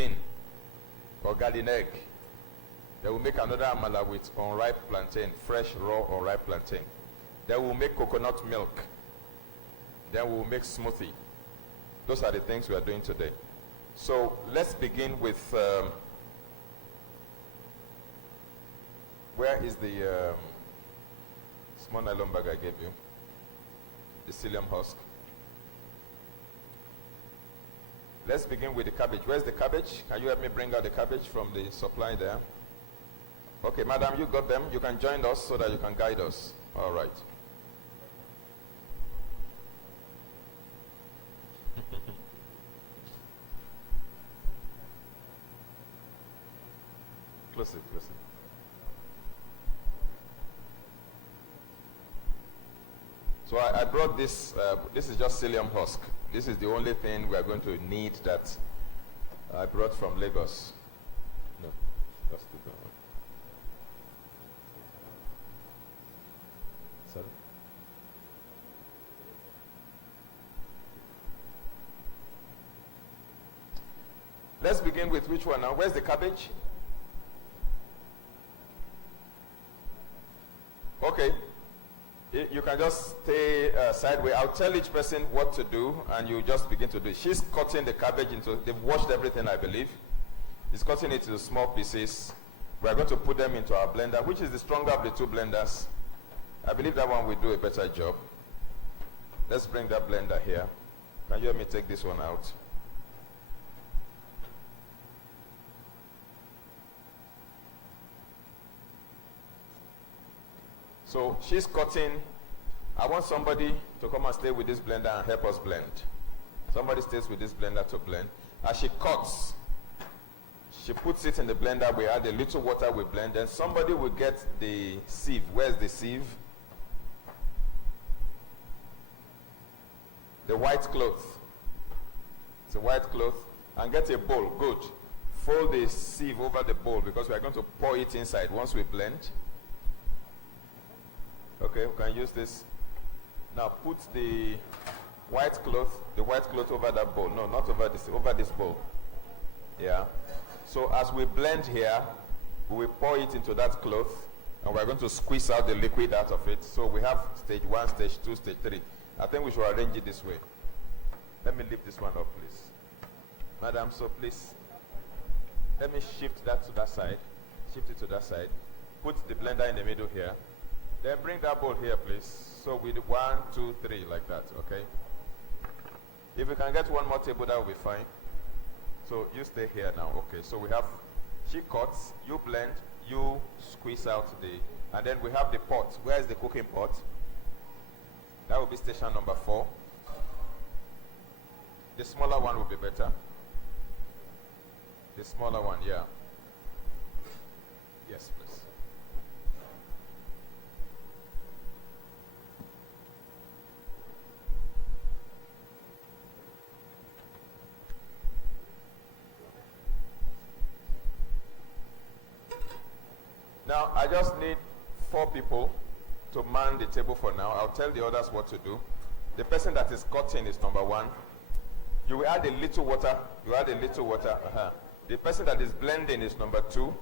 aubergine or garden egg. Then we'll make another amala with unripe plantain, fresh, raw, unripe plantain. Then we'll make coconut milk. Then we'll make smoothie. Those are the things we are doing today. So let's begin with, where is the small nylon bag I gave you? The psyllium husk. Let's begin with the cabbage. Where's the cabbage? Can you help me bring out the cabbage from the supply there? Okay, madam, you got them. You can join us so that you can guide us. All right. Close it, close it. So I brought this. This is just psyllium husk. This is the only thing we are going to need that I brought from Lagos. No, that's the one. Sorry. Let's begin with which one now? Where's the cabbage? Okay. You can just stay sideways. I'll tell each person what to do, and you just begin to do it. She's cutting the cabbage into, they've washed everything, I believe. She's cutting it into small pieces. We're going to put them into our blender, which is the stronger of the two blenders. I believe that one will do a better job. Let's bring that blender here. Can you help me take this one out? So she's cutting. I want somebody to come and stay with this blender and help us blend. Somebody stays with this blender to blend. As she cuts, she puts it in the blender. We add a little water, we blend. Then somebody will get the sieve. Where's the sieve? The white cloth. It's a white cloth. And get a bowl. Good. Fold the sieve over the bowl because we are going to pour it inside once we blend. Okay, we can use this. Now put the white cloth over that bowl. No, not over this bowl. Yeah. So as we blend here, we will pour it into that cloth, and we're going to squeeze out the liquid out of it. So we have stage 1, stage 2, stage 3. I think we should arrange it this way. Let me lift this one up, please. Madam, so please, let me shift that to that side. Shift it to that side. Put the blender in the middle here. Then bring that bowl here, please. So we do 1, 2, 3, like that, okay? If we can get one more table, that will be fine. So you stay here now, okay? So we have, she cuts, you blend, you squeeze out and then we have the pot. Where is the cooking pot? That will be station number 4. The smaller one will be better. The smaller one, yeah. Yes, please. Now, I just need 4 people to man the table for now. I'll tell the others what to do. The person that is cutting is number 1. You will add a little water. You add a little water. The person that is blending is number 2.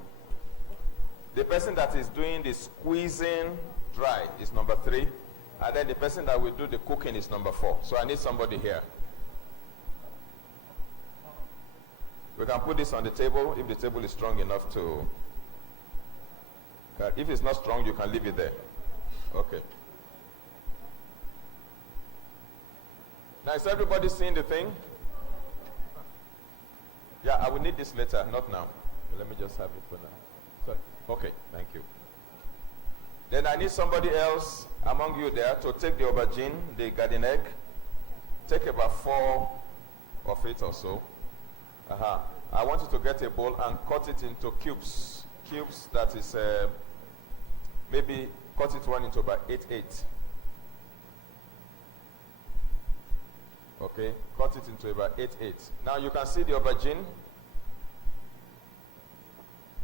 The person that is doing the squeezing dry is number 3. And then the person that will do the cooking is number 4. So I need somebody here. We can put this on the table if the table is strong enough to... If it's not strong, you can leave it there. Okay. Now, is everybody seeing the thing? Yeah, I will need this later, not now. Let me just have it for now. Sorry. Okay, thank you. Then I need somebody else among you there to take the aubergine, the garden egg. Take about 4 of it or so. I want you to get a bowl and cut it into cubes. Cubes that is... maybe cut it one into about 8. Okay, cut it into about 8. Now you can see the aubergine.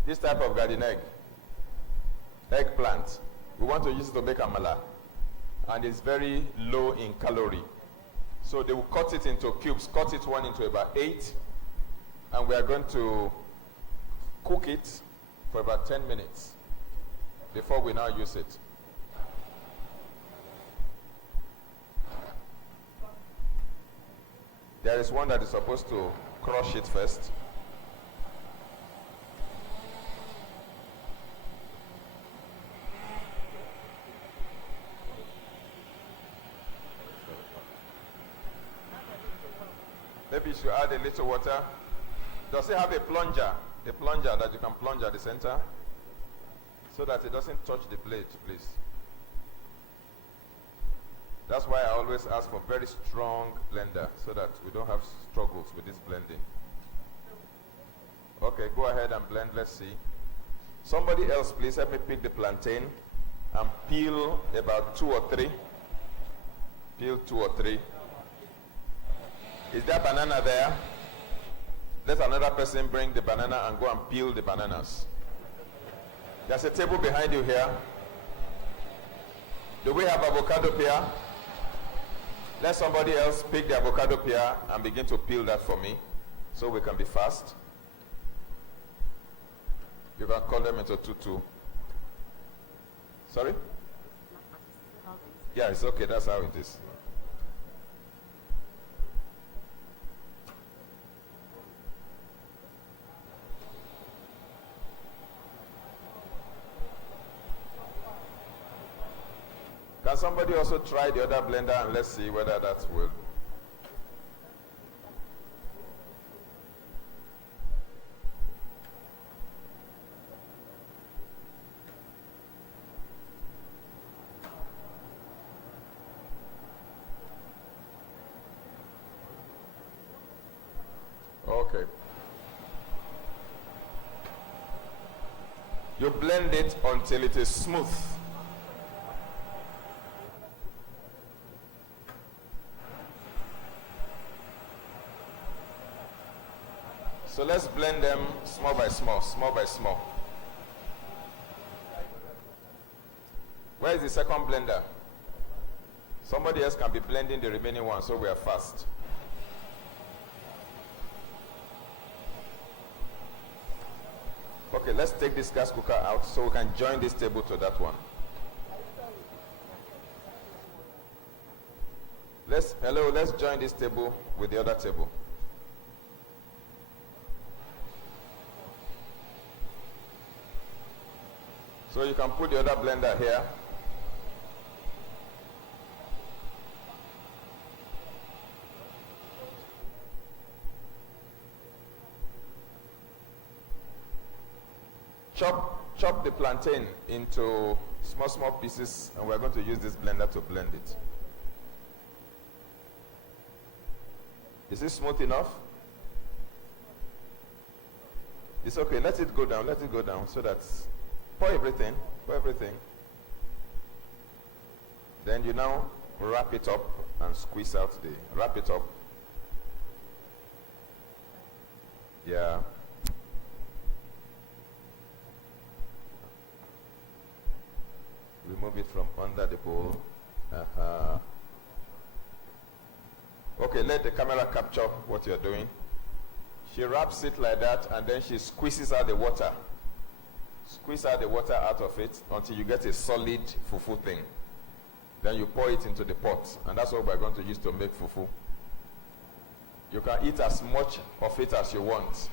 This type of garden egg, eggplant. We want to use it to make amala, and it's very low in calorie. So they will cut it into cubes. Cut it one into about 8, and we are going to cook it for about 10 minutes before we now use it. There is one that is supposed to crush it first. Maybe you should add a little water. Does it have a plunger? A plunger that you can plunge at the center so that it doesn't touch the blade, please. That's why I always ask for very strong blender so that we don't have struggles with this blending. Okay, go ahead and blend. Let's see. Somebody else, please help me pick the plantain and peel about 2 or 3. Peel 2 or 3. Is there banana there? Let another person bring the banana and go and peel the bananas. There's a table behind you here. Do we have avocado pear? Let somebody else pick the avocado pear and begin to peel that for me so we can be fast. You can cut them into 2. Sorry? Yeah, it's okay. That's how it is. Can somebody also try the other blender and let's see whether that will. Okay. You blend it until it is smooth. So let's blend them small by small, small by small. Where is the second blender? Somebody else can be blending the remaining one so we are fast. Okay, let's take this gas cooker out so we can join this table to that one. Let's join this table with the other table. So you can put the other blender here. Chop the plantain into small pieces, and we're going to use this blender to blend it. Is it smooth enough? It's okay. Let it go down so that pour everything. Then you now wrap it up and squeeze out wrap it up. Yeah. Remove it from under the bowl. Okay, let the camera capture what you're doing. She wraps it like that and then she squeezes out the water. Squeeze out the water out of it until you get a solid fufu thing. Then you pour it into the pot, and that's what we're going to use to make fufu. You can eat as much of it as you want,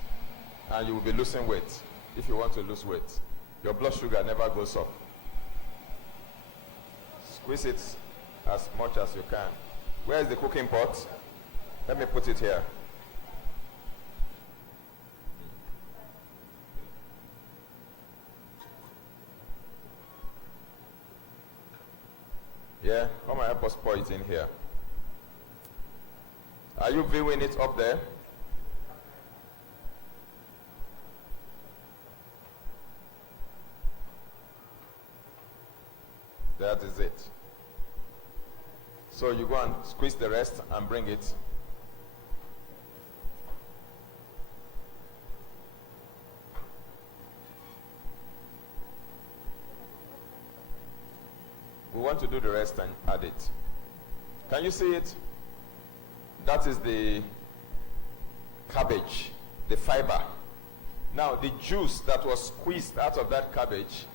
and you will be losing weight. If you want to lose weight, your blood sugar never goes up. Squeeze it as much as you can. Where is the cooking pot? Let me put it here. Yeah, come and help us pour it in here. Are you viewing it up there? That is it. So you go and squeeze the rest and bring it. We want to do the rest and add it. Can you see it? That is the cabbage, the fiber. Now, the juice that was squeezed out of that cabbage,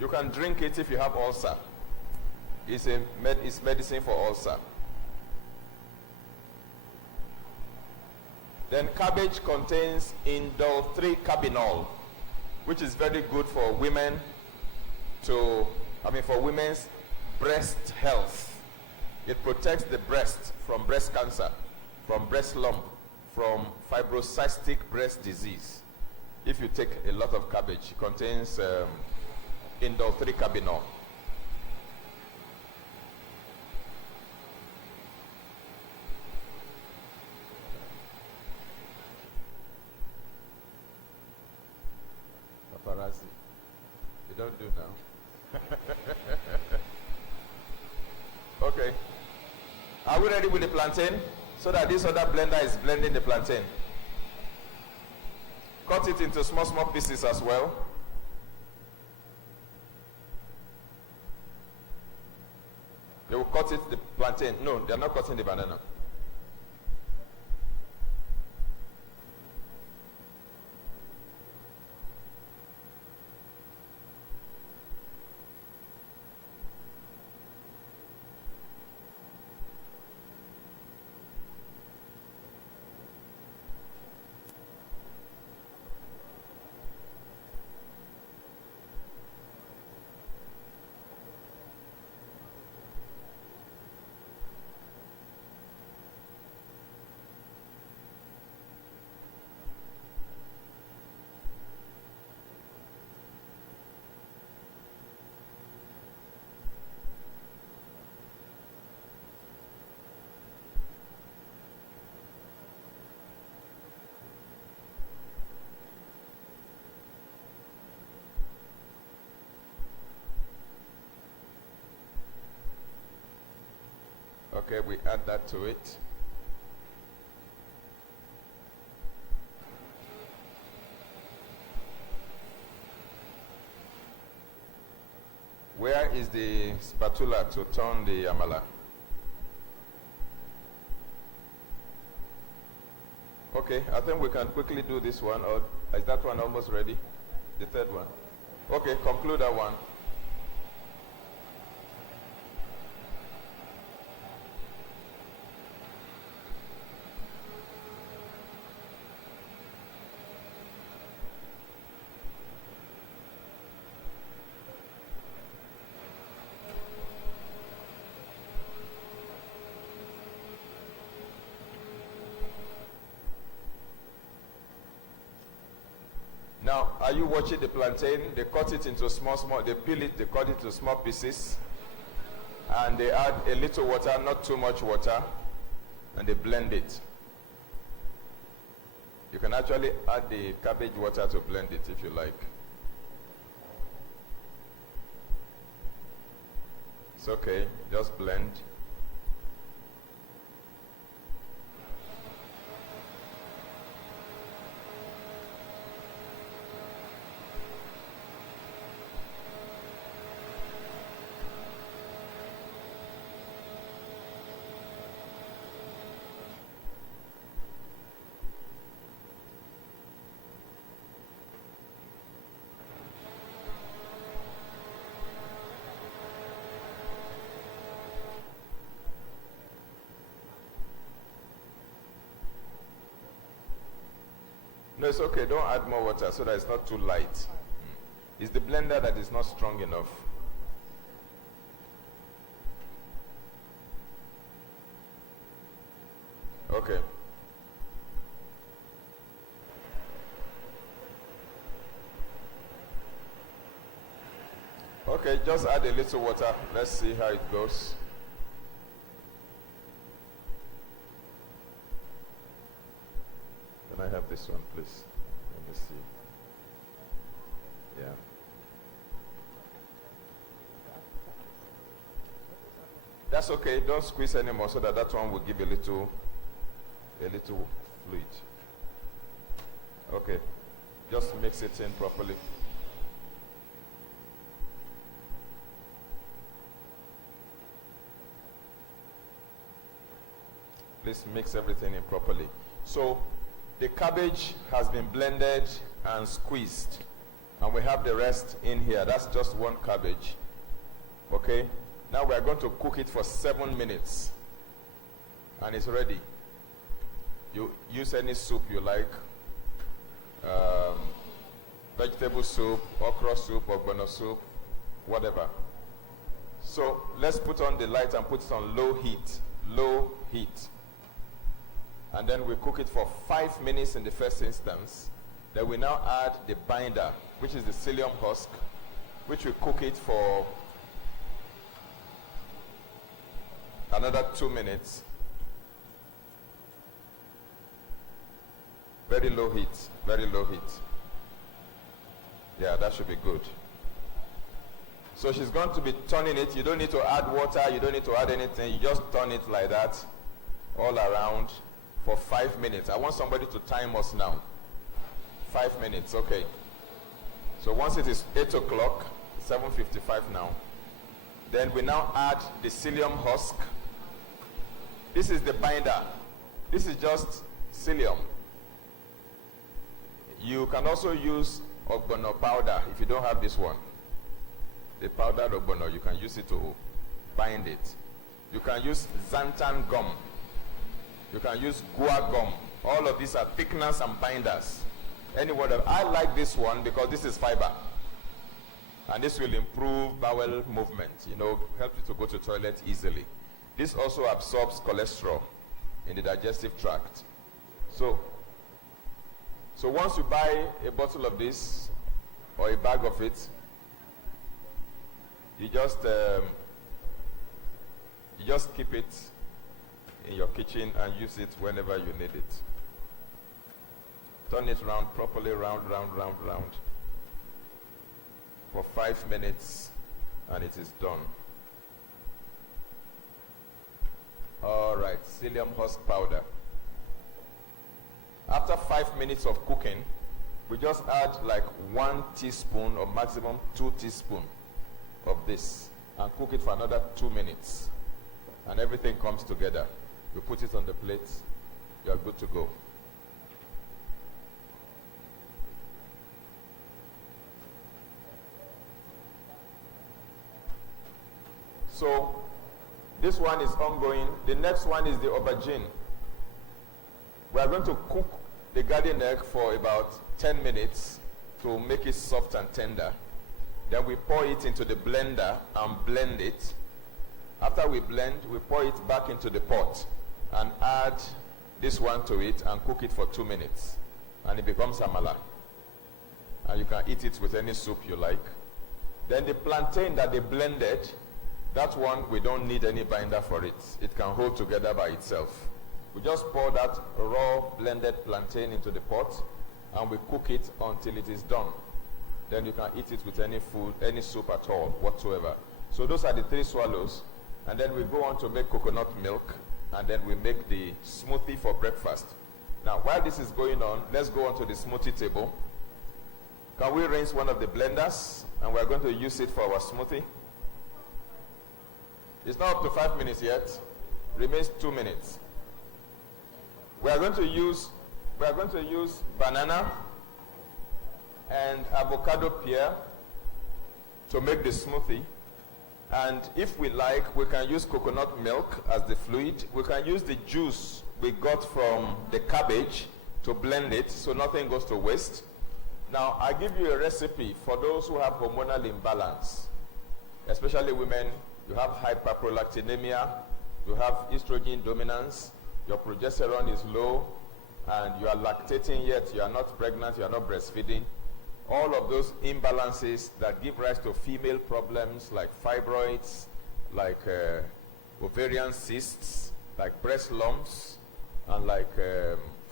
you can drink it if you have ulcer. It's medicine for ulcer. Then cabbage contains indole 3-carbinol, which is very good for women for women's breast health. It protects the breast from breast cancer, from breast lump, from fibrocystic breast disease. If you take a lot of cabbage, it contains indole 3-carbinol. Paparazzi. You don't do now. Okay. Are we ready with the plantain? So that this other blender is blending the plantain. Cut it into small pieces as well. They will cut it, the plantain. No, they are not cutting the banana. Okay, we add that to it. Where is the spatula to turn the amala? Okay, I think we can quickly do this one, or is that one almost ready? The third one. Okay, conclude that one. Now, are you watching the plantain? They cut it into small, they peel it, they cut it into small pieces, and they add a little water, not too much water, and they blend it. You can actually add the cabbage water to blend it if you like. It's okay, just blend. No, it's okay. Don't add more water so that it's not too light. It's the blender that is not strong enough. Okay. Okay, just add a little water. Let's see how it goes. Can I have this one, please? Let me see. Yeah. That's okay. Don't squeeze anymore so that one will give a little fluid. Okay. Just mix it in properly. Please mix everything in properly. So The cabbage has been blended and squeezed, and we have the rest in here. That's just one cabbage. Okay? Now we are going to cook it for 7 minutes, and it's ready. You use any soup you like, vegetable soup, okra soup, ogbono soup, whatever. So let's put on the light and put it on low heat. And then we cook it for 5 minutes in the first instance. Then we now add the binder, which is the psyllium husk, which we cook it for another 2 minutes. Very low heat, very low heat. Yeah, that should be good. So she's going to be turning it. You don't need to add water, you don't need to add anything. You just turn it like that all around for 5 minutes. I want somebody to time us now. 5 minutes, okay. So once it is 8 o'clock, 7:55 now, then we now add the psyllium husk. This is the binder. This is just psyllium. You can also use ogbono powder if you don't have this one. The powdered ogbono, you can use it to bind it. You can use xanthan gum. You can use guar gum. All of these are thickeners and binders. Anyone that I like this one because this is fiber. And this will improve bowel movement, help you to go to the toilet easily. This also absorbs cholesterol in the digestive tract. So once you buy a bottle of this or a bag of it, you just keep it in your kitchen and use it whenever you need it. Turn it round properly, round, for 5 minutes, and it is done. All right, psyllium husk powder. After 5 minutes of cooking, we just add like 1 teaspoon or maximum 2 teaspoons of this and cook it for another 2 minutes. And everything comes together. You put it on the plate, you are good to go. So this one is ongoing. The next one is the aubergine. We are going to cook the garden egg for about 10 minutes to make it soft and tender. Then we pour it into the blender and blend it. After we blend, we pour it back into the pot and add this one to it and cook it for 2 minutes. And it becomes amala. And you can eat it with any soup you like. Then the plantain that they blended, that one we don't need any binder for it. It can hold together by itself. We just pour that raw blended plantain into the pot and we cook it until it is done. Then you can eat it with any food, any soup at all, whatsoever. So those are the 3 swallows. And then we go on to make coconut milk, and then we make the smoothie for breakfast. Now, while this is going on, let's go on to the smoothie table. Can we rinse one of the blenders? And we're going to use it for our smoothie. It's not up to 5 minutes yet. Remains 2 minutes. We are going to use banana and avocado pear to make the smoothie. And if we like, we can use coconut milk as the fluid. We can use the juice we got from the cabbage to blend it so nothing goes to waste. Now, I give you a recipe for those who have hormonal imbalance, especially women. You have hyperprolactinemia, you have estrogen dominance, your progesterone is low, and you are lactating yet you are not pregnant, you are not breastfeeding. All of those imbalances that give rise to female problems like fibroids, like ovarian cysts, like breast lumps, and like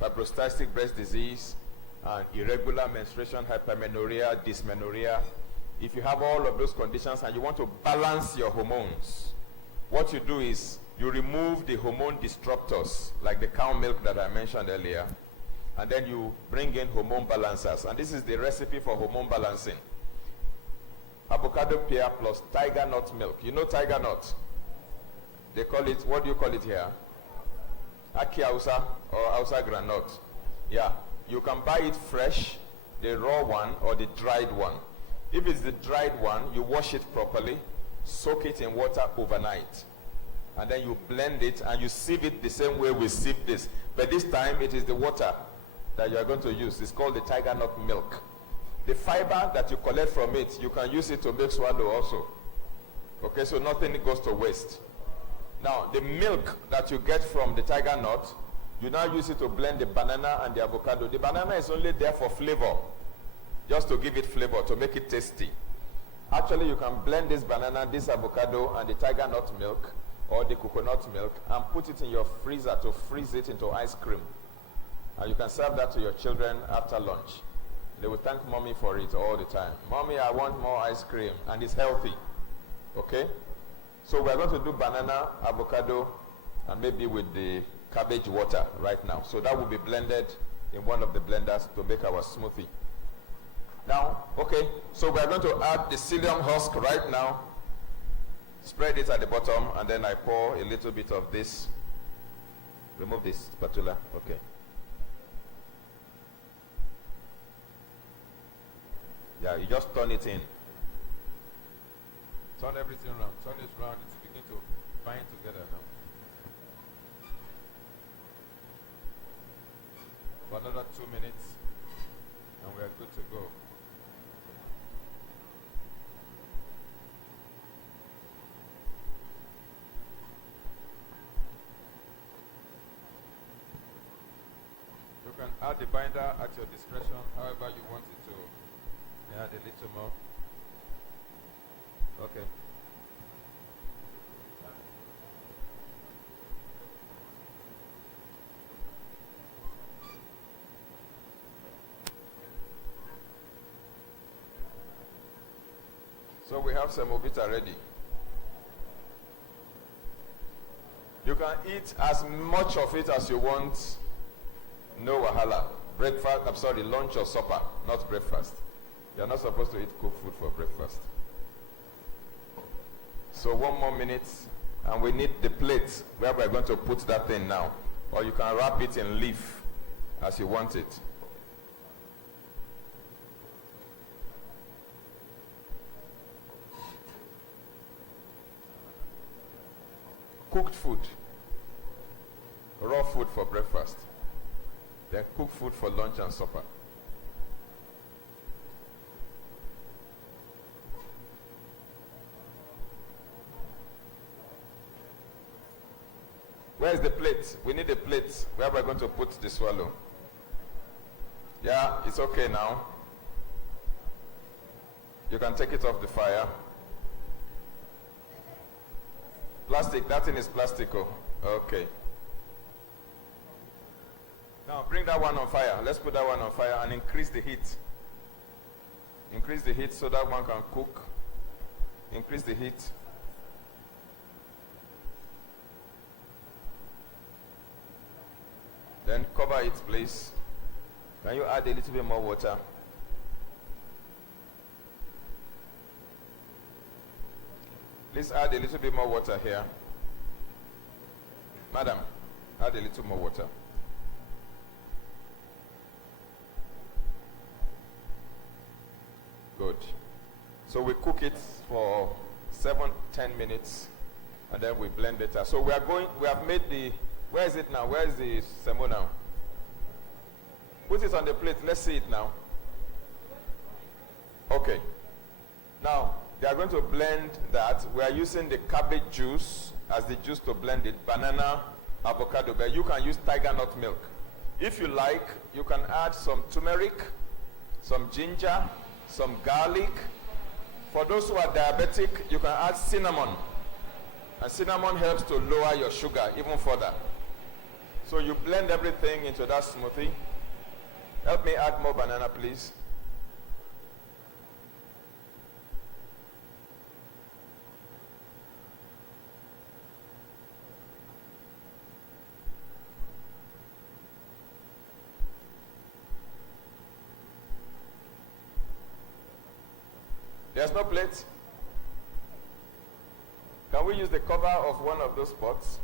fibrocystic breast disease, and irregular menstruation, hypermenorrhea, dysmenorrhea. If you have all of those conditions and you want to balance your hormones, what you do is you remove the hormone disruptors, like the cow milk that I mentioned earlier, and then you bring in hormone balancers. And this is the recipe for hormone balancing. Avocado pear plus tiger nut milk. You know tiger nut? They call it, what do you call it here? Aki Hausa or Hausa granite. Yeah, you can buy it fresh, the raw one or the dried one. If it's the dried one, you wash it properly, soak it in water overnight, and then you blend it and you sieve it the same way we sieve this. But this time it is the water that you are going to use. It's called the tiger nut milk. The fiber that you collect from it, you can use it to make swallow also. Okay, so nothing goes to waste. Now, the milk that you get from the tiger nut, you now use it to blend the banana and the avocado. The banana is only there for flavor, just to give it flavor, to make it tasty. Actually, you can blend this banana, this avocado, and the tiger nut milk, or the coconut milk, and put it in your freezer to freeze it into ice cream. And you can serve that to your children after lunch. They will thank mommy for it all the time. Mommy, I want more ice cream, and it's healthy. Okay? So we're going to do banana, avocado, and maybe with the cabbage water right now. So that will be blended in one of the blenders to make our smoothie. Now, okay, so we're going to add the psyllium husk right now. Spread it at the bottom, and then I pour a little bit of this. Remove this spatula. Okay. Yeah, you just turn it in. Turn everything around. Turn it around. It will begin to bind together now. For another 2 minutes, and we are good to go. You can add the binder at your discretion, however you want it to. Add a little more. Okay. So we have semovita ready. You can eat as much of it as you want. No wahala. Breakfast, I'm sorry, lunch or supper, not breakfast. You're not supposed to eat cooked food for breakfast. So 1 more minute, and we need the plate where we're going to put that thing now. Or you can wrap it in leaf as you want it. Cooked food, raw food for breakfast, then cooked food for lunch and supper. Where's the plate? We need a plate where we're going to put the swallow. Yeah, it's okay now. You can take it off the fire. Plastic, that thing is plastic. Oh. Okay. Now bring that one on fire. Let's put that one on fire and increase the heat. Increase the heat so that one can cook. Increase the heat. Then cover it, please. Can you add a little bit more water? Please add a little bit more water here. Madam, add a little more water. Good. So we cook it for 7-10 minutes, and then we blend it. So we have made the, where is it now? Where is the semo now? Put it on the plate. Let's see it now. Okay. Now, they are going to blend that. We are using the cabbage juice as the juice to blend it. Banana, avocado, but you can use tiger nut milk. If you like, you can add some turmeric, some ginger, some garlic. For those who are diabetic, you can add cinnamon. And cinnamon helps to lower your sugar even further. So you blend everything into that smoothie. Help me add more banana, please. There's no plate. Can we use the cover of one of those pots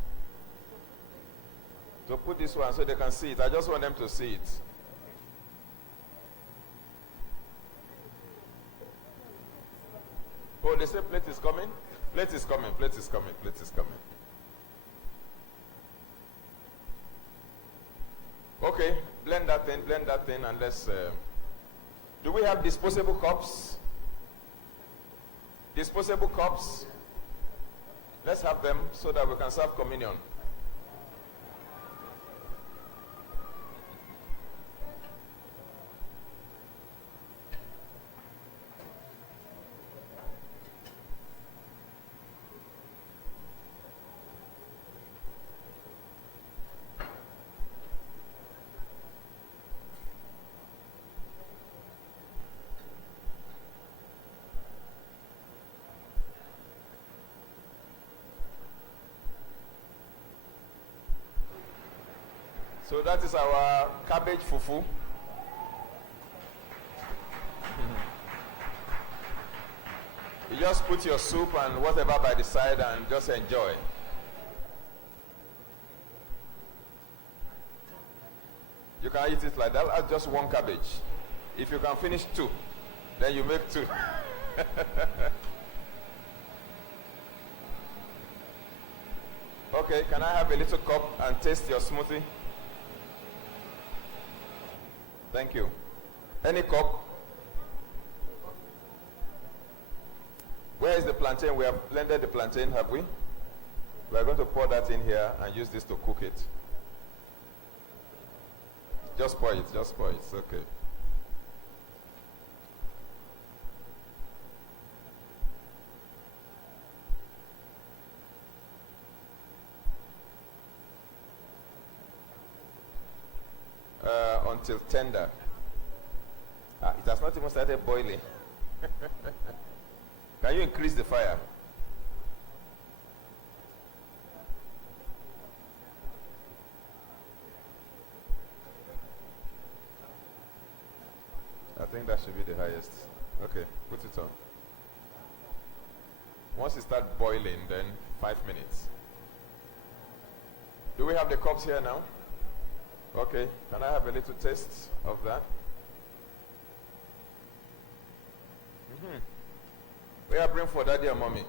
to put this one so they can see it? I just want them to see it. Oh, they say plate is coming? Plate is coming, plate is coming, plate is coming. Okay, blend that in, and let's... do we have disposable cups? Disposable cups? Let's have them so that we can serve communion. So that is our cabbage fufu. You just put your soup and whatever by the side and just enjoy. You can eat it like that. That's just one cabbage. If you can finish two, then you make two. Okay, can I have a little cup and taste your smoothie? Thank you. Any cup? Where is the plantain? We have blended the plantain, have we? We are going to pour that in here and use this to cook it. Just pour it, just pour it. It's okay. Until tender. It has not even started boiling. Can you increase the fire? I think that should be the highest. Okay, put it on. Once it starts boiling, then 5 minutes. Do we have the cups here now? Okay, can I have a little taste of that? We are bring for daddy and mommy.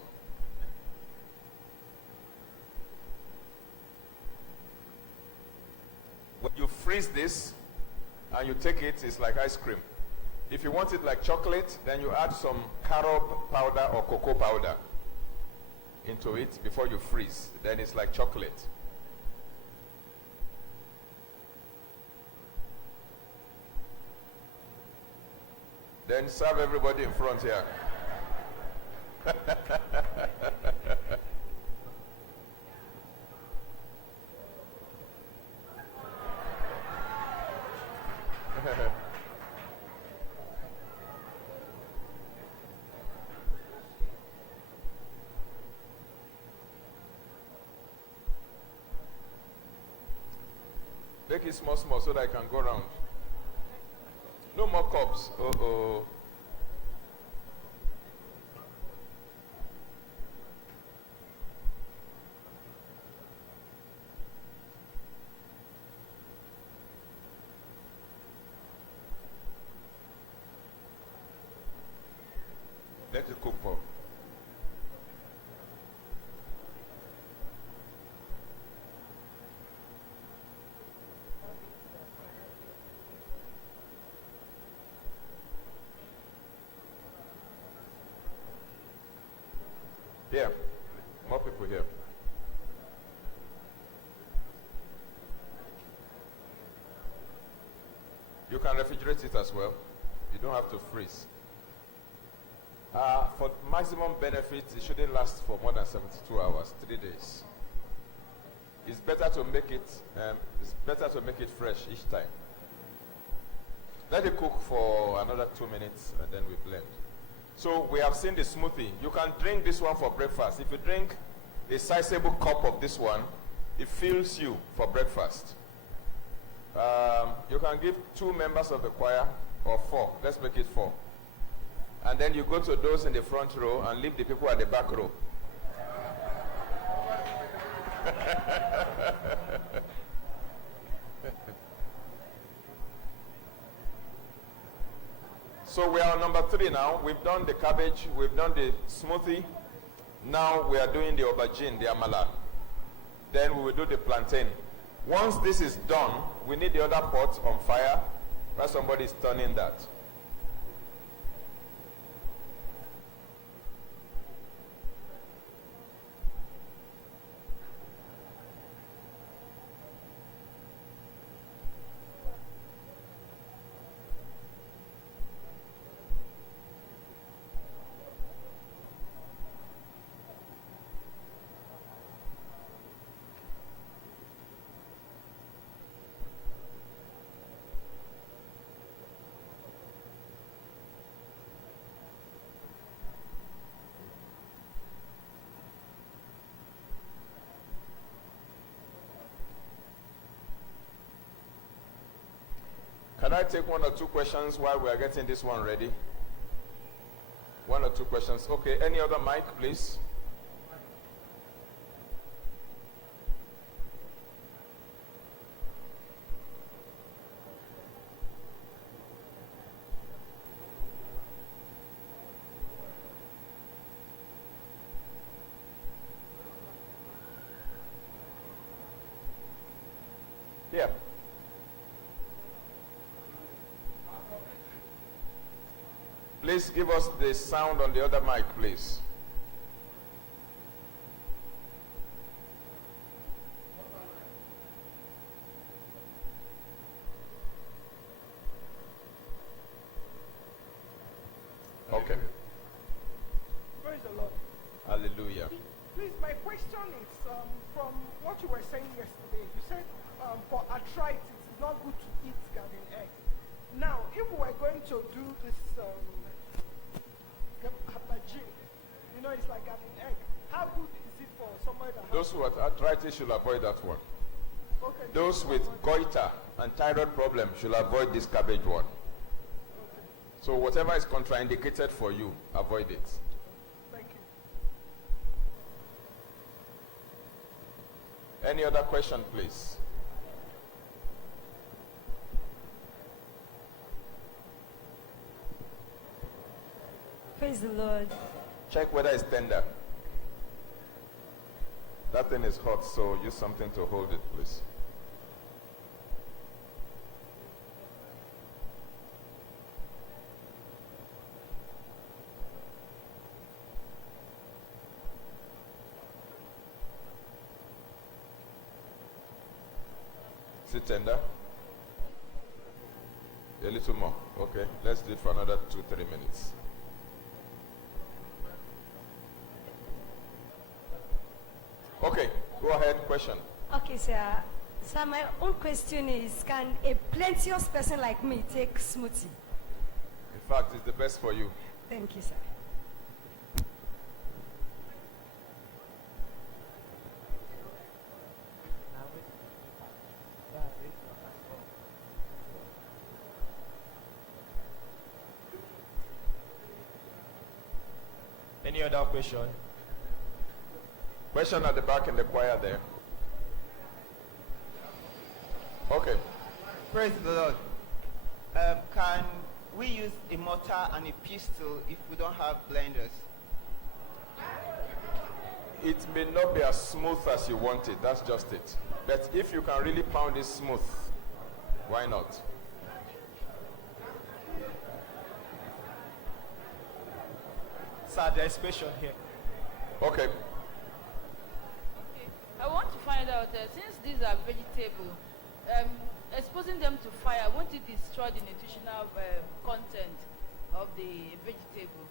When you freeze this and you take it, it's like ice cream. If you want it like chocolate, then you add some carob powder or cocoa powder into it before you freeze. Then it's like chocolate. Then serve everybody in front here. Make it small so that I can go around. No more cups. Uh-oh. Let it cook for. Yeah, more people here. You can refrigerate it as well. You don't have to freeze. For maximum benefit, it shouldn't last for more than 72 hours, 3 days. It's better to make it fresh each time. Let it cook for another 2 minutes and then we blend. So we have seen the smoothie. You can drink this one for breakfast. If you drink a sizable cup of this one, it fills you for breakfast. You can give 2 members of the choir or 4. Let's make it 4. And then you go to those in the front row and leave the people at the back row. So we are on number 3 now. We've done the cabbage, we've done the smoothie. Now we are doing the aubergine, the amala. Then we will do the plantain. Once this is done, we need the other pot on fire where somebody is turning that. Can I take 1 or 2 questions while we are getting this one ready? 1 or 2 questions. Okay, any other mic, please? Yeah. Please give us the sound on the other mic, please. Okay. Praise the Lord. Hallelujah. Please, my question is from what you were saying yesterday. You said for arthritis, it's not good to eat garden egg. Now, if we were going to do this aubergine, you know, it's like garden egg. How good is it for somebody that Those who have arthritis should avoid that one. Okay. Those with goiter and thyroid problem should avoid this cabbage one. Okay. So whatever is contraindicated for you, avoid it. Thank you. Any other question, please? Praise the Lord. Check whether it's tender. That thing is hot, so use something to hold it, please. Is it tender? A little more. Okay, let's do it for another 2-3 minutes. Okay, go ahead, question. Okay, sir. So my own question is, can a plenteous person like me take smoothie? In fact, it's the best for you. Thank you, sir. Any other question? Question at the back in the choir there. Okay. Praise the Lord. Can we use a mortar and a pestle if we don't have blenders? It may not be as smooth as you want it, that's just it. But if you can really pound it smooth, why not? Sir, there's a question here. Okay. I want to find out, since these are vegetable, exposing them to fire, won't it destroy the nutritional content of the vegetable?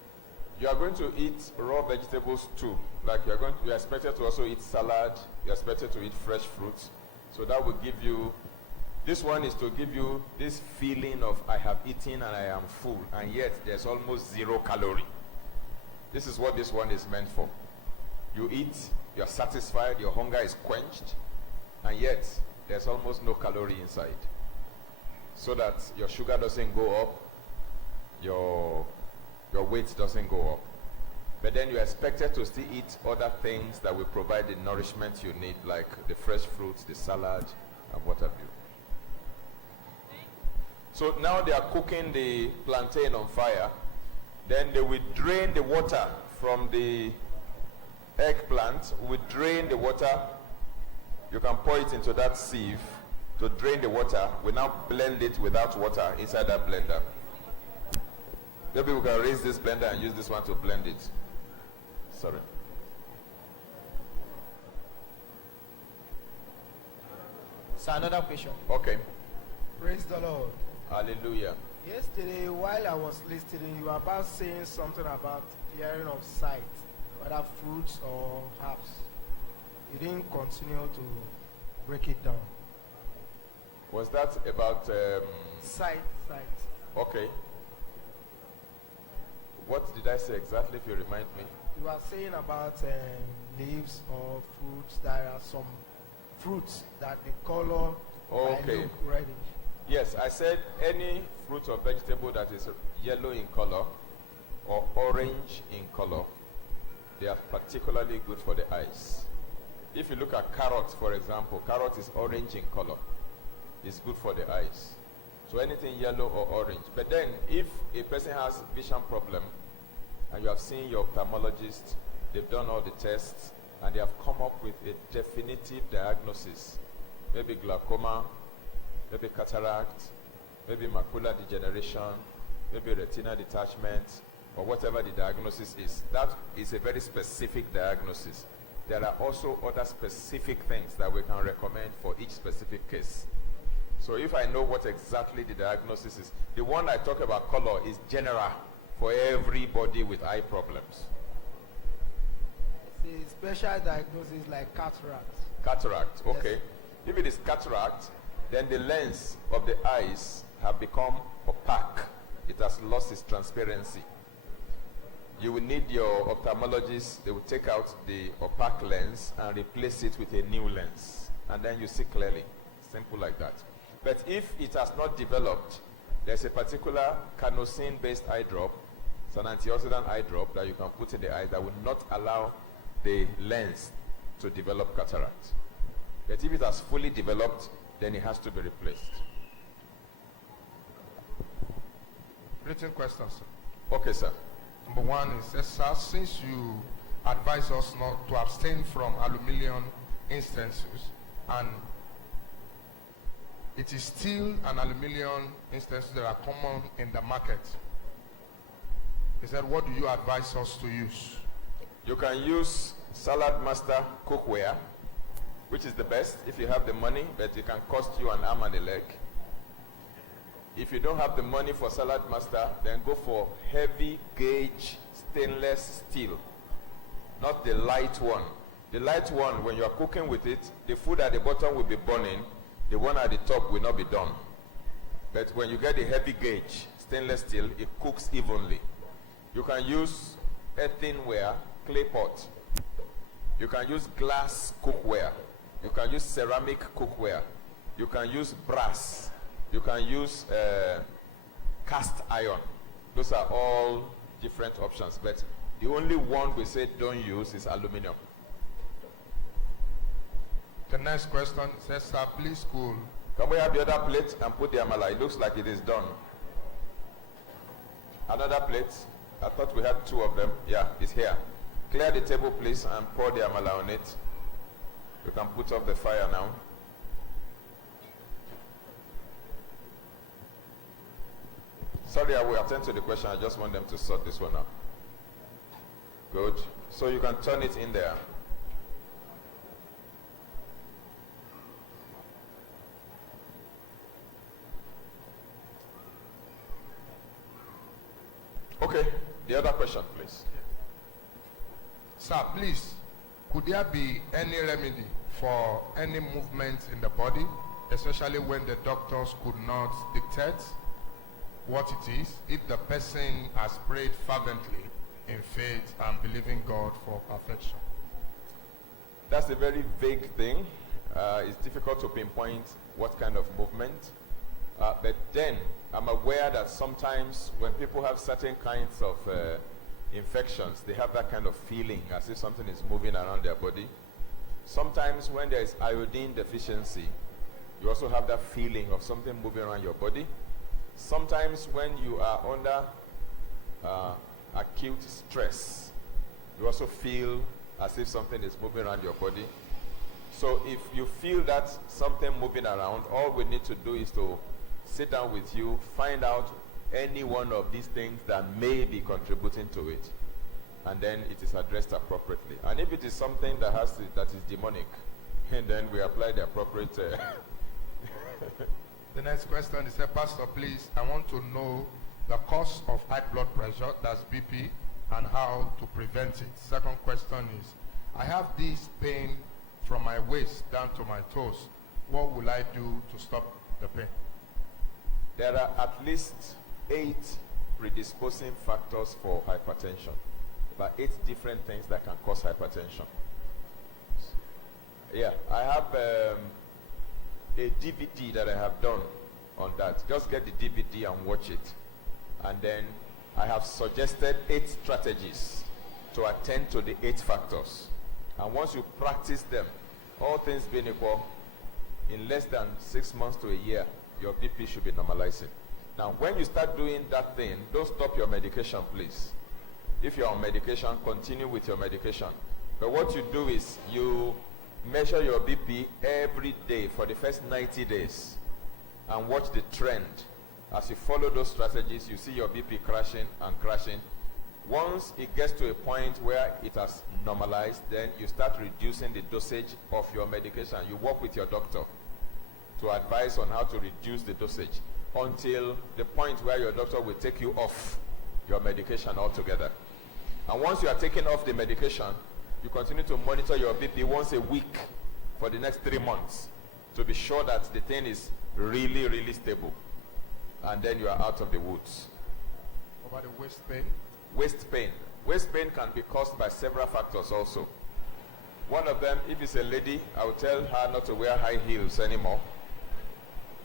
You are going to eat raw vegetables too. Like you are expected to also eat salad, you are expected to eat fresh fruits. So that will give you, this one is to give you this feeling of I have eaten and I am full, and yet there's almost 0 calorie. This is what this one is meant for. You eat, you're satisfied, your hunger is quenched, and yet there's almost no calorie inside. So that your sugar doesn't go up, your weight doesn't go up. But then you're expected to still eat other things that will provide the nourishment you need, like the fresh fruits, the salad, and what have you. So now they are cooking the plantain on fire. Then they will drain the water from the eggplant. We drain the water. You can pour it into that sieve to drain the water. We now blend it without water inside that blender. Maybe we can raise this blender and use this one to blend it. Sorry. Sir, another question. Okay. Praise the Lord. Hallelujah. Yesterday, while I was listening, you were about saying something about clearing of sight, whether fruits or herbs. You didn't continue to break it down. Was that about Sight. okay. What did I say exactly, if you remind me? You were saying about leaves or fruits. There are some fruits that the color might Okay. look reddish. Yes, I said any fruit or vegetable that is yellow in color or orange in color, they are particularly good for the eyes. If you look at carrots, for example, carrot is orange in color. It's good for the eyes. So anything yellow or orange. But then if a person has vision problem and you have seen your ophthalmologist, they've done all the tests and they have come up with a definitive diagnosis, maybe glaucoma, maybe cataract, maybe macular degeneration, maybe retinal detachment, or whatever the diagnosis is. That is a very specific diagnosis. There are also other specific things that we can recommend for each specific case. So if I know what exactly the diagnosis is, the one I talk about color is general for everybody with eye problems. It's a special diagnosis like cataract. Cataract, okay. Yes. If it is cataract, then the lens of the eyes have become opaque. It has lost its transparency. You will need your ophthalmologist, they will take out the opaque lens and replace it with a new lens. And then you see clearly. Simple like that. But if it has not developed, there's a particular carnosine-based eye drop. It's an antioxidant eye drop that you can put in the eye that will not allow the lens to develop cataract. But if it has fully developed, then it has to be replaced. Written questions, sir. Okay, sir. Number one is, sir, since you advise us not to abstain from aluminum instances, and it is still an aluminum instances that are common in the market, he said, what do you advise us to use? You can use Salad Master cookware, which is the best if you have the money, but it can cost you an arm and a leg. If you don't have the money for Salad Master, then go for heavy gauge stainless steel, not the light one. The light one, when you are cooking with it, the food at the bottom will be burning, the one at the top will not be done. But when you get the heavy gauge stainless steel, it cooks evenly. You can use earthenware, clay pot. You can use glass cookware. You can use ceramic cookware. You can use brass. You can use cast iron. Those are all different options. But the only one we say don't use is aluminum. The next question says, sir, please cool. Can we have the other plate and put the amala? It looks like it is done. Another plate. I thought we had two of them. Yeah, it's here. Clear the table, please, and pour the amala on it. We can put off the fire now. Sorry, I will attend to the question. I just want them to sort this one out. Good. So you can turn it in there. Okay, the other question, please. Sir, please, could there be any remedy for any movement in the body, especially when the doctors could not dictate what it is, if the person has prayed fervently in faith and believing God for perfection? That's a very vague thing. It's difficult to pinpoint what kind of movement. But then I'm aware that sometimes when people have certain kinds of infections, they have that kind of feeling as if something is moving around their body. Sometimes when there is iodine deficiency, you also have that feeling of something moving around your body. Sometimes when you are under acute stress, you also feel as if something is moving around your body. So if you feel that something moving around, all we need to do is to sit down with you, find out any one of these things that may be contributing to it, and then it is addressed appropriately. And if it is something that is demonic, and then we apply the appropriate. The next question is, Pastor, please, I want to know the cause of high blood pressure, that's BP, and how to prevent it. Second question is, I have this pain from my waist down to my toes. What will I do to stop the pain? There are at least 8 predisposing factors for hypertension. About 8 different things that can cause hypertension. Yeah, I have a DVD that I have done on that. Just get the DVD and watch it. And then I have suggested 8 strategies to attend to the 8 factors. And once you practice them, all things being equal, in less than 6 months to a year, your BP should be normalizing. Now, when you start doing that thing, don't stop your medication, please. If you're on medication, continue with your medication. But what you do is you measure your BP every day for the first 90 days and watch the trend. As you follow those strategies, you see your BP crashing and crashing. Once it gets to a point where it has normalized, then you start reducing the dosage of your medication. You work with your doctor to advise on how to reduce the dosage until the point where your doctor will take you off your medication altogether. And once you are taken off the medication, you continue to monitor your BP once a week for the next 3 months to be sure that the thing is really, really stable. And then you are out of the woods. What about the waist pain? Waist pain. Waist pain can be caused by several factors also. One of them, if it's a lady, I will tell her not to wear high heels anymore.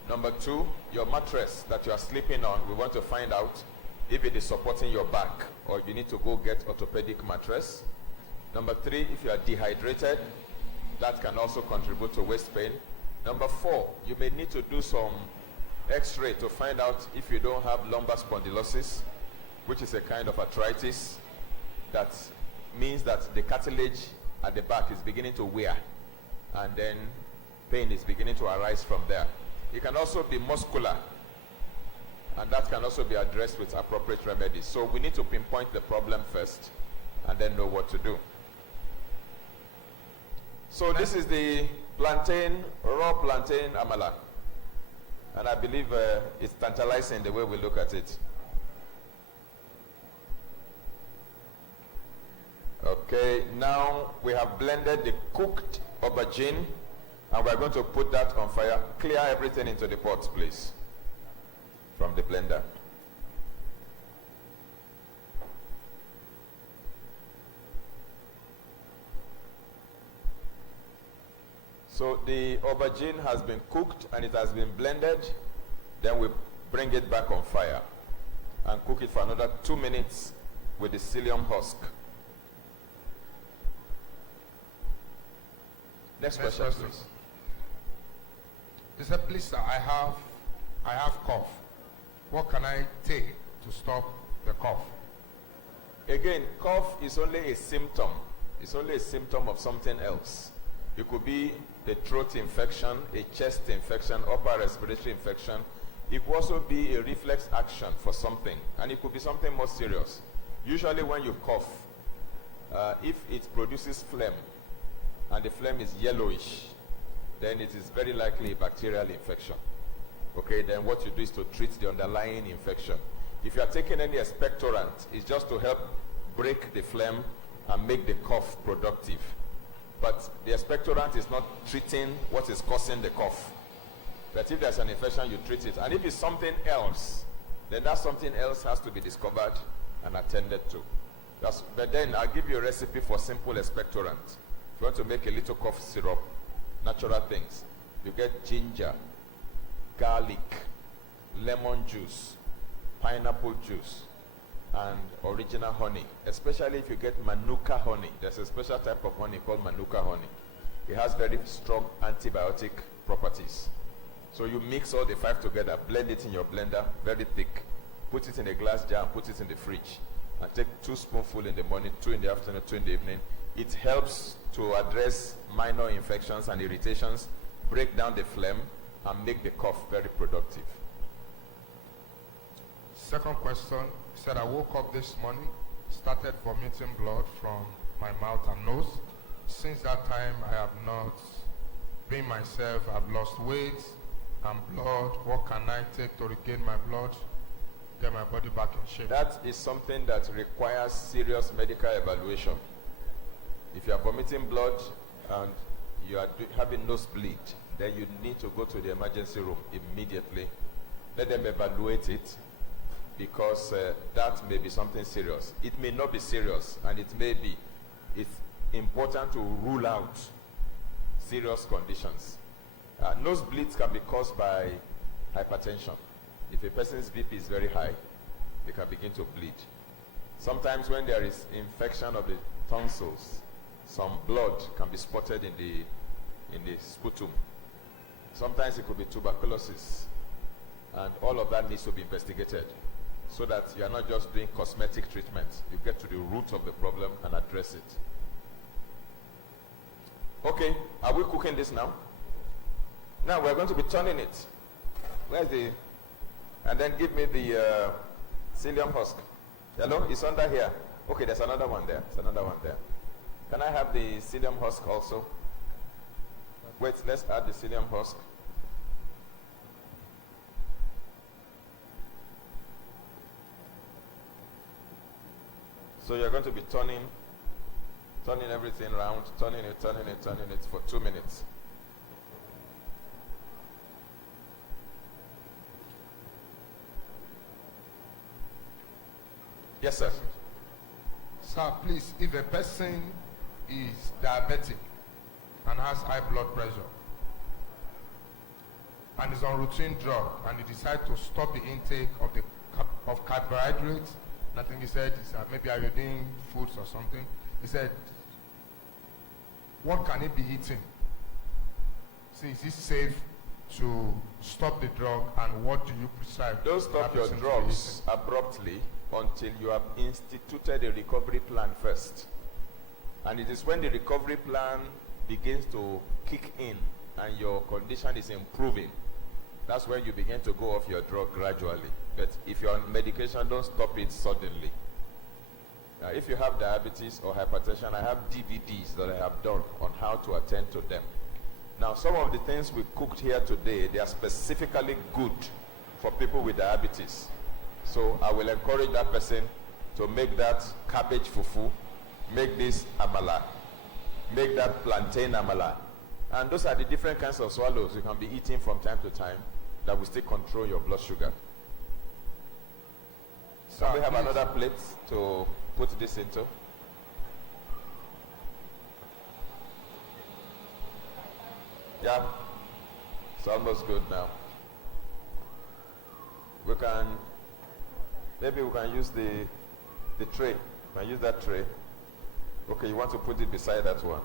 Number 2, your mattress that you are sleeping on, we want to find out if it is supporting your back or you need to go get orthopedic mattress. Number 3, if you are dehydrated, that can also contribute to waist pain. Number 4, you may need to do some X-ray to find out if you don't have lumbar spondylosis, which is a kind of arthritis that means that the cartilage at the back is beginning to wear, and then pain is beginning to arise from there. It can also be muscular, and that can also be addressed with appropriate remedies. So we need to pinpoint the problem first and then know what to do. So this is the plantain, raw plantain amala. And I believe it's tantalizing the way we look at it. Okay, now we have blended the cooked aubergine, and we're going to put that on fire. Clear everything into the pots, please, from the blender. So the aubergine has been cooked and it has been blended. Then we bring it back on fire and cook it for another 2 minutes with the psyllium husk. Next question, please. He said, please, sir, I have cough. What can I take to stop the cough? Again, cough is only a symptom. It's only a symptom of something else. It could be a throat infection, a chest infection, upper respiratory infection. It could also be a reflex action for something, and it could be something more serious. Usually when you cough, if it produces phlegm, and the phlegm is yellowish, then it is very likely a bacterial infection. Okay, then what you do is to treat the underlying infection. If you are taking any expectorant, it's just to help break the phlegm and make the cough productive. But the expectorant is not treating what is causing the cough. But if there's an infection, you treat it. And if it's something else, then that something else has to be discovered and attended to. But then I'll give you a recipe for simple expectorant. If you want to make a little cough syrup, natural things, you get ginger, garlic, lemon juice, pineapple juice, and original honey. Especially if you get manuka honey. There's a special type of honey called manuka honey. It has very strong antibiotic properties. So you mix all the 5 together, blend it in your blender, very thick. Put it in a glass jar and put it in the fridge. And take 2 spoonfuls in the morning, 2 in the afternoon, 2 in the evening. It helps to address minor infections and irritations, break down the phlegm, and make the cough very productive. Second question, he said, I woke up this morning, started vomiting blood from my mouth and nose. Since that time, I have not been myself. I've lost weight and blood. What can I take to regain my blood, get my body back in shape? That is something that requires serious medical evaluation. If you are vomiting blood and you are having nosebleed, then you need to go to the emergency room immediately. Let them evaluate it, because that may be something serious. It may not be serious, and it may be. It's important to rule out serious conditions. Nosebleeds can be caused by hypertension. If a person's BP is very high, they can begin to bleed. Sometimes when there is infection of the tonsils, some blood can be spotted in the sputum. Sometimes it could be tuberculosis, and all of that needs to be investigated so that you are not just doing cosmetic treatments. You get to the root of the problem and address it. Okay, are we cooking this now? Now we're going to be turning it. Where's the... And then give me the psyllium husk. Hello? It's under here. Okay, there's another one there. There's another one there. Can I have the psyllium husk also? Wait, let's add the psyllium husk. So you're going to be turning everything around, turning it for 2 minutes. Yes, sir. Sir, please, if a person is diabetic and has high blood pressure and is on routine drug and he decides to stop the intake of carbohydrates, and I think he said maybe iodine foods or something, he said, what can he be eating? So is it safe to stop the drug, and what do you prescribe? Don't stop your drugs abruptly until you have instituted a recovery plan first. And it is when the recovery plan begins to kick in and your condition is improving, that's when you begin to go off your drug gradually. But if you're on medication, don't stop it suddenly. If you have diabetes or hypertension, I have DVDs that I have done on how to attend to them. Now, some of the things we cooked here today, they are specifically good for people with diabetes. So I will encourage that person to make that cabbage fufu, make this amala, make that plantain amala. And those are the different kinds of swallows you can be eating from time to time that will still control your blood sugar. So we have another plate to put this into. Yeah, it's almost good now. Maybe we can use the tray. We can use that tray. Okay, you want to put it beside that one.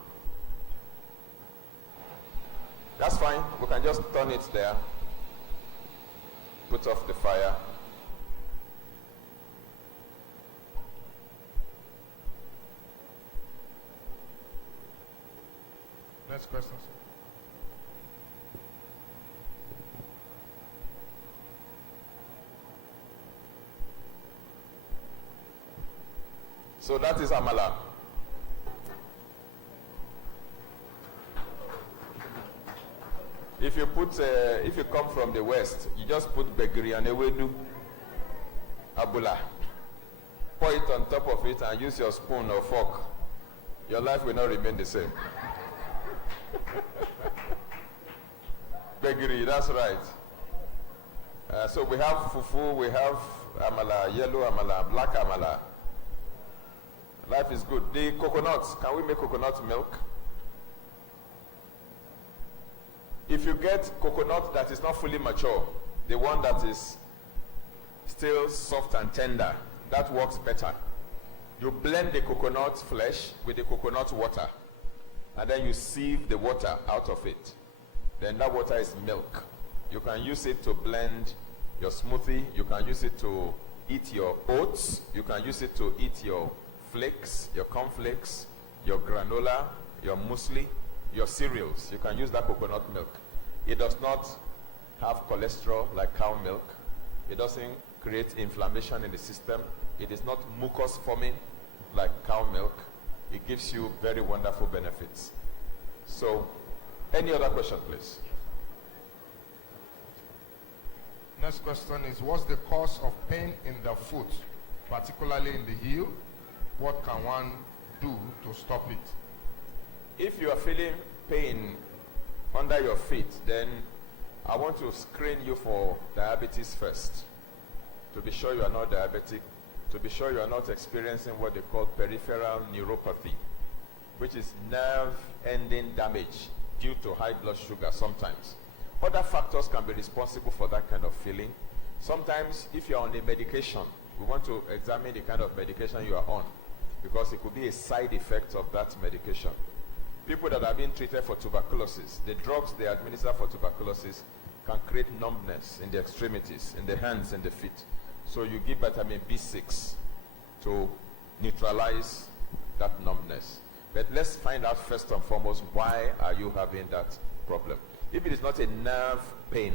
That's fine. We can just turn it there. Put off the fire. Next question, sir. So that is amala. If you come from the west, you just put begiri and ewedu, abula. Pour it on top of it and use your spoon or fork. Your life will not remain the same. Begiri, that's right. So we have fufu, we have amala, yellow amala, black amala. Life is good. The coconuts, can we make coconut milk? If you get coconut that is not fully mature, the one that is still soft and tender, that works better. You blend the coconut flesh with the coconut water, and then you sieve the water out of it. Then that water is milk. You can use it to blend your smoothie. You can use it to eat your oats. You can use it to eat your flakes, your cornflakes, your granola, your muesli, your cereals. You can use that coconut milk. It does not have cholesterol like cow milk. It doesn't create inflammation in the system. It is not mucus forming like cow milk. It gives you very wonderful benefits. So, any other question, please? Next question is, what's the cause of pain in the foot, particularly in the heel? What can one do to stop it? If you are feeling pain under your feet, then I want to screen you for diabetes first, to be sure you are not diabetic, to be sure you are not experiencing what they call peripheral neuropathy, which is nerve ending damage due to high blood sugar sometimes. Other factors can be responsible for that kind of feeling. Sometimes if you are on a medication, we want to examine the kind of medication you are on, because it could be a side effect of that medication. People that are being treated for tuberculosis, the drugs they administer for tuberculosis can create numbness in the extremities, in the hands and the feet. So you give vitamin B6 to neutralize that numbness. But let's find out first and foremost, why are you having that problem? If it is not a nerve pain,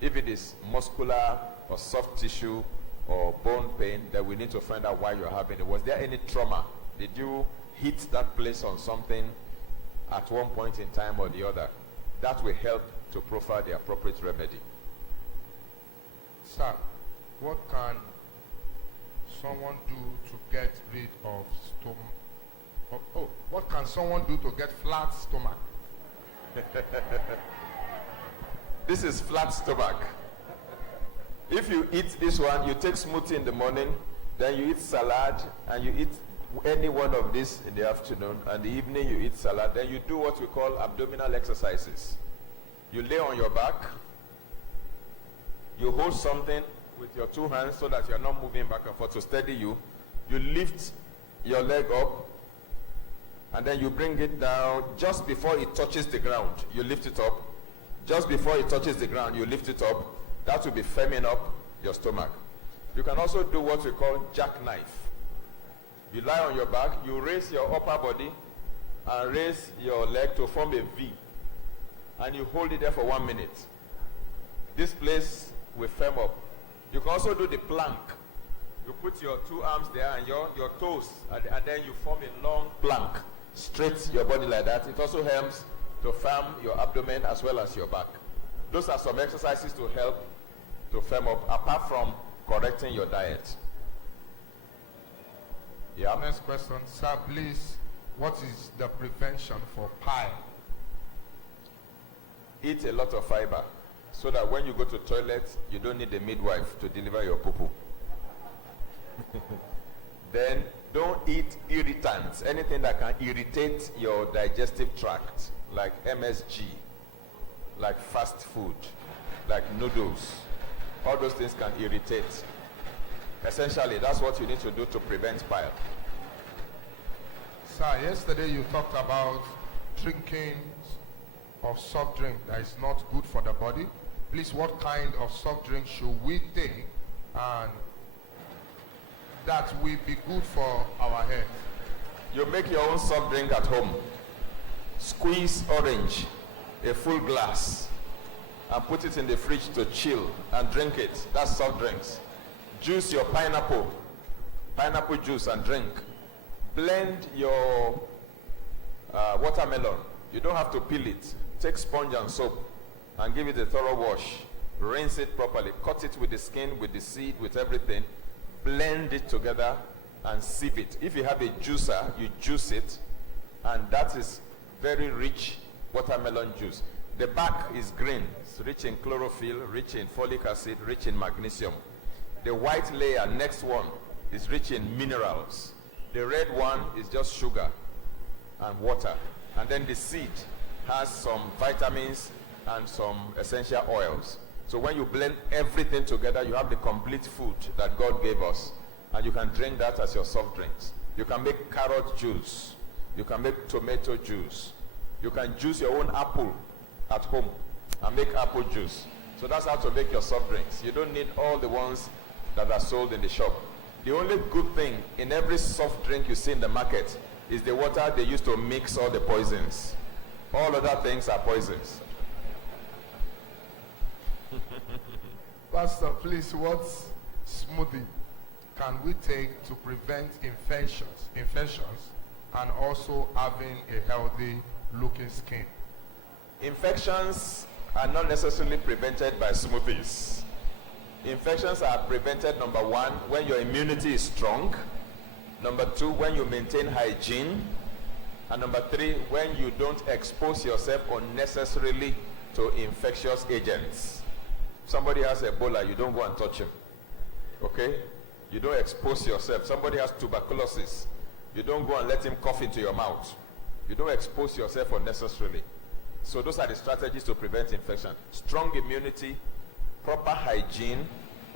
if it is muscular or soft tissue or bone pain, then we need to find out why you're having it. Was there any trauma? Did you hit that place on something at one point in time or the other? That will help to profile the appropriate remedy. Sir, what can someone do to get rid of stomach? What can someone do to get flat stomach? This is flat stomach. If you eat this one, you take smoothie in the morning, then you eat salad, and you eat any one of these in the afternoon, and the evening you eat salad, then you do what we call abdominal exercises. You lay on your back, you hold something with your two hands so that you're not moving back and forth to steady you. You lift your leg up, and then you bring it down just before it touches the ground. You lift it up. Just before it touches the ground, you lift it up. That will be firming up your stomach. You can also do what we call jackknife. You lie on your back, you raise your upper body and raise your leg to form a V. And you hold it there for 1 minute. This place will firm up. You can also do the plank. You put your two arms there and your toes, and then you form a long plank. Straight your body like that. It also helps to firm your abdomen as well as your back. Those are some exercises to help to firm up, apart from correcting your diet. Yeah. Next question. Sir, please, what is the prevention for pie? Eat a lot of fiber so that when you go to toilet, you don't need a midwife to deliver your poo-poo. Then don't eat irritants, anything that can irritate your digestive tract, like MSG, like fast food, like noodles. All those things can irritate. Essentially, that's what you need to do to prevent bile. Sir, yesterday you talked about drinking of soft drink that is not good for the body. Please, what kind of soft drink should we take and that will be good for our health? You make your own soft drink at home. Squeeze orange, a full glass, and put it in the fridge to chill and drink it. That's soft drinks. Juice your pineapple juice and drink. Blend your watermelon. You don't have to peel it. Take sponge and soap and give it a thorough wash. Rinse it properly. Cut it with the skin, with the seed, with everything. Blend it together and sieve it. If you have a juicer, you juice it, and that is very rich watermelon juice. The back is green. It's rich in chlorophyll, rich in folic acid, rich in magnesium. The white layer, next one, is rich in minerals. The red one is just sugar and water. And then the seed has some vitamins and some essential oils. So when you blend everything together, you have the complete food that God gave us. And you can drink that as your soft drinks. You can make carrot juice. You can make tomato juice. You can juice your own apple at home and make apple juice. So that's how to make your soft drinks. You don't need all the ones that are sold in the shop. The only good thing in every soft drink you see in the market is the water they use to mix all the poisons. All other things are poisons. Pastor, please, what smoothie can we take to prevent infections, and also having a healthy looking skin? Infections are not necessarily prevented by smoothies. Infections are prevented, number one, when your immunity is strong. Number two, when you maintain hygiene. And number three, when you don't expose yourself unnecessarily to infectious agents. Somebody has Ebola, you don't go and touch him. Okay? You don't expose yourself. Somebody has tuberculosis, you don't go and let him cough into your mouth. You don't expose yourself unnecessarily. So those are the strategies to prevent infection. Strong immunity, proper hygiene,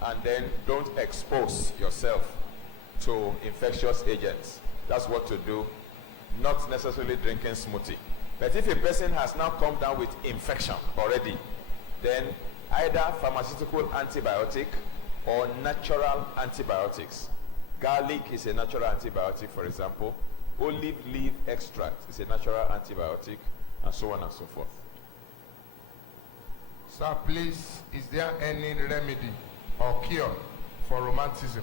and then don't expose yourself to infectious agents. That's what to do, not necessarily drinking smoothie. But if a person has now come down with infection already, then either pharmaceutical antibiotic or natural antibiotics. Garlic is a natural antibiotic, for example. Olive leaf extract is a natural antibiotic, and so on and so forth. Sir, please, is there any remedy or cure for rheumatism?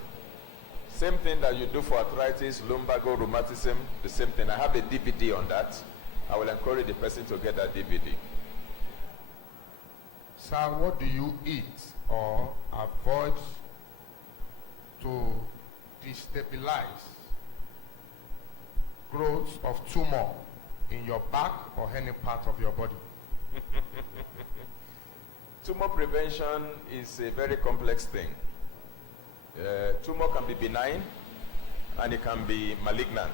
Same thing that you do for arthritis, lumbago, rheumatism, the same thing. I have a DVD on that. I will encourage the person to get that DVD. Sir, what do you eat or avoid to destabilize growth of tumor in your back or any part of your body? Tumor prevention is a very complex thing. Tumor can be benign and it can be malignant.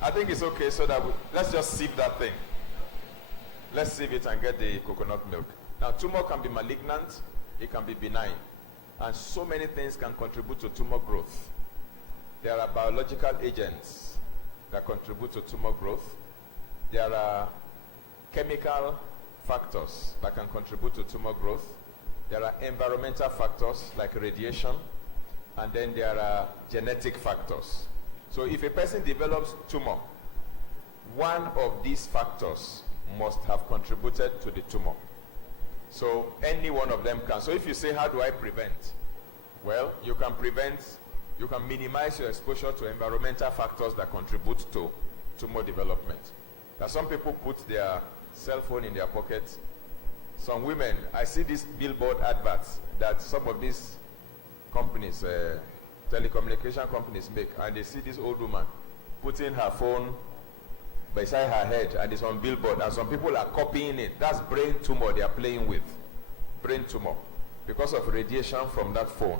I think it's okay, so that let's just sieve that thing. Let's sieve it and get the coconut milk. Now, tumor can be malignant, it can be benign, and so many things can contribute to tumor growth. There are biological agents that contribute to tumor growth. There are chemical factors that can contribute to tumor growth. There are environmental factors like radiation, and then there are genetic factors. So if a person develops tumor, one of these factors must have contributed to the tumor. So any one of them can. So if you say, how do I prevent? Well, you can minimize your exposure to environmental factors that contribute to tumor development. Now, some people put their cell phone in their pockets. Some women, I see these billboard adverts that some of these companies, telecommunication companies make, and they see this old woman putting her phone beside her head and it's on billboard, and some people are copying it. That's brain tumor they are playing with. Brain tumor. Because of radiation from that phone.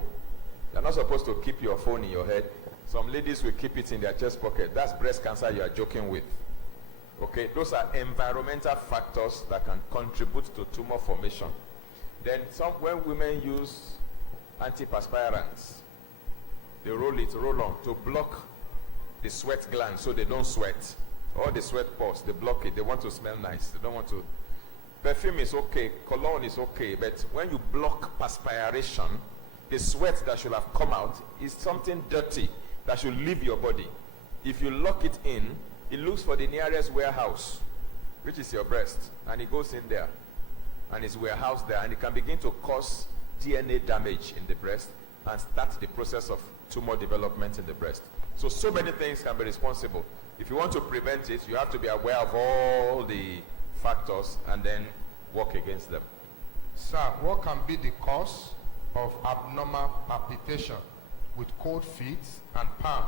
You're not supposed to keep your phone in your head. Some ladies will keep it in their chest pocket. That's breast cancer you are joking with. Okay, those are environmental factors that can contribute to tumor formation. Then when women use antiperspirants, they roll on to block the sweat gland so they don't sweat. Or the sweat pores, they block it. They want to smell nice. They don't want to. Perfume is okay, cologne is okay, but when you block perspiration, the sweat that should have come out is something dirty that should leave your body. If you lock it in, it looks for the nearest warehouse, which is your breast, and it goes in there, and it's warehoused there, and it can begin to cause DNA damage in the breast and start the process of tumor development in the breast. So many things can be responsible. If you want to prevent it, you have to be aware of all the factors and then work against them. Sir, what can be the cause of abnormal palpitation with cold feet and palm,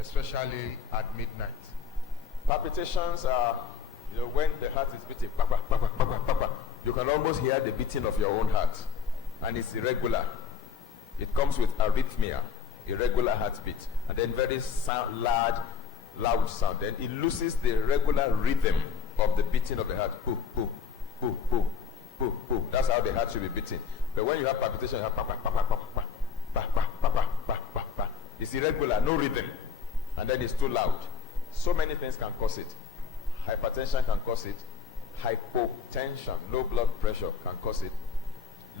especially at midnight? Palpitations are, when the heart is beating, pa, pa, pa, pa, pa, pa, pa, pa. You can almost hear the beating of your own heart, and it's irregular. It comes with arrhythmia, irregular heartbeat, and then very loud sound. Then it loses the regular rhythm of the beating of the heart. Poo, poo, poo, poo, poo, poo. That's how the heart should be beating. But when you have palpitation, you have pa, pa, pa, pa, pa, pa, pa, pa, pa, pa, pa, pa, pa. It's irregular, no rhythm, and then it's too loud. So many things can cause it. Hypertension can cause it. Hypotension, low blood pressure, can cause it.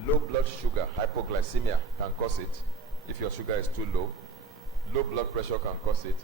Low blood sugar, hypoglycemia can cause it if your sugar is too low. Low blood pressure can cause it.